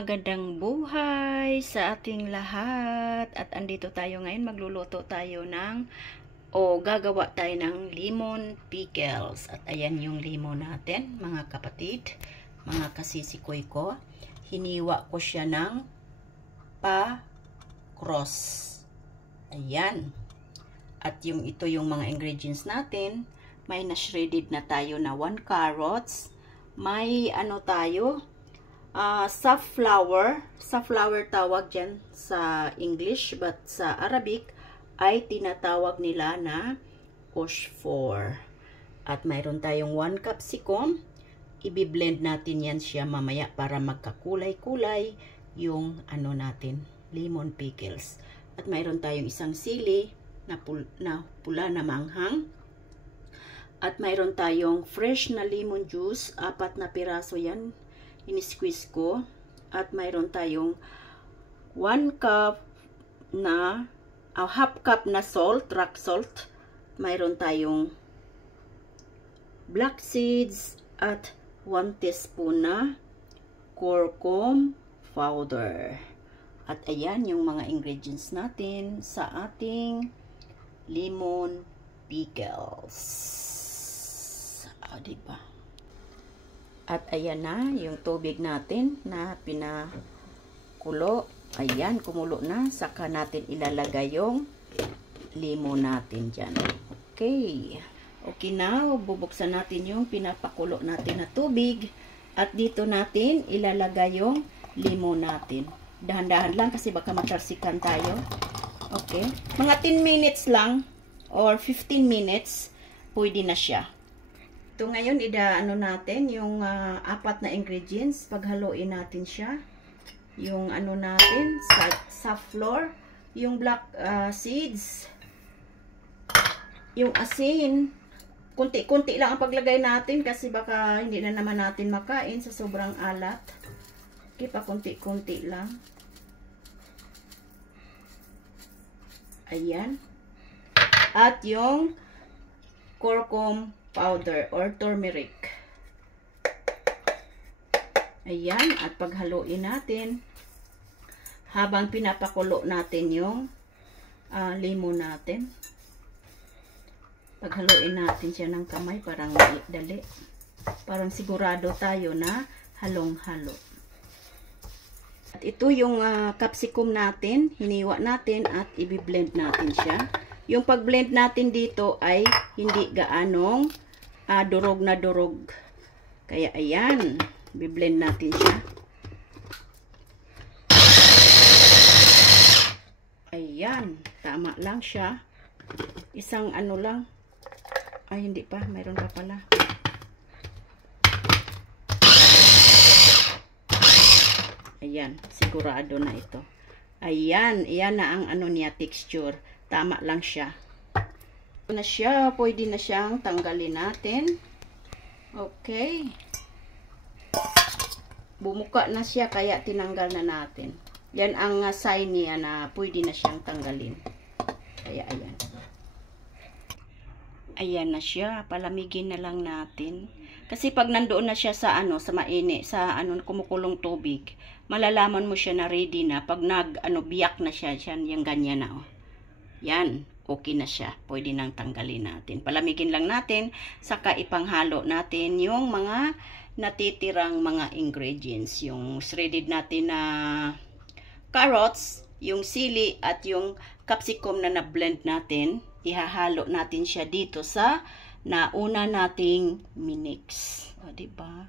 Magandang buhay sa ating lahat at andito tayo ngayon, magluluto tayo gagawa tayo ng lemon pickles. At ayan yung lemon natin mga kapatid, mga kasisikoy ko. Hiniwa ko siya ng pa-cross. Ayan. At ito yung mga ingredients natin. May na-shredded na tayo na 1 carrots. May safflower tawag dyan sa English, but sa Arabic ay tinatawag nila na oshfor. At mayroon tayong 1 capsicum. Ibi-blend natin yan siya mamaya para magkakulay-kulay yung natin, lemon pickles. At mayroon tayong isang sili na pula na manghang. At mayroon tayong fresh na lemon juice, 4 na piraso yan. In-squeeze ko. At mayroon tayong 1 cup na half cup na salt, rock salt. Mayroon tayong black seeds at 1 teaspoon na curcum powder. At ayan yung mga ingredients natin sa ating lemon pickles. Diba? At ayan na yung tubig natin na pinakulo. Ayan, kumulo na. Saka natin ilalagay yung lemon natin dyan. Okay. Okay na. Bubuksan natin yung pinapakulo natin na tubig. At dito natin ilalagay yung lemon natin. Dahan-dahan lang kasi baka matarsikan tayo. Okay. Mga 10 minutes lang or 15 minutes, pwede na siya. Ito ngayon, natin yung 4 na ingredients. Paghaluin natin siya. Yung natin, safflower, yung black seeds, yung asin. Kunti-kunti lang ang paglagay natin kasi baka hindi na naman natin makain sa sobrang alat. Okay, pa kunti-kunti lang. Ayan. At yung curcum powder or turmeric. Ayan, at paghaluin natin habang pinapakulo natin yung lemon natin. Paghaluin natin siya ng kamay, parang dali. Parang sigurado tayo na halong-halo. At ito yung capsicum natin, hiniwa natin at i-blend natin siya. Yung pag-blend natin dito ay hindi gaanong durog na durog. Kaya ayan, bi-blend natin siya. Ayan, tama lang siya. Isang lang. Ay, hindi pa, mayroon pa pala. Ayan, sigurado na ito. Ayan, iyan na ang niya texture. Tama lang siya. Ito na siya. Pwede na siyang tanggalin natin. Okay. Bumuka na siya kaya tinanggal na natin. Yan ang sign niya na pwede na siyang tanggalin. Kaya ayan. Ayan na siya. Palamigin na lang natin. Kasi pag nandoon na siya sa sa mainit, sa kumukulong tubig, malalaman mo siya na ready na. Pag biyak na siya, yung ganyan na. Oh. Yan, okay na siya. Pwede nang tanggalin natin. Palamigin lang natin, saka ipanghalo natin yung mga natitirang mga ingredients. Yung shredded natin na carrots, yung sili, at yung capsicum na na-blend natin. Ihahalo natin siya dito sa nauna nating minix. O, diba?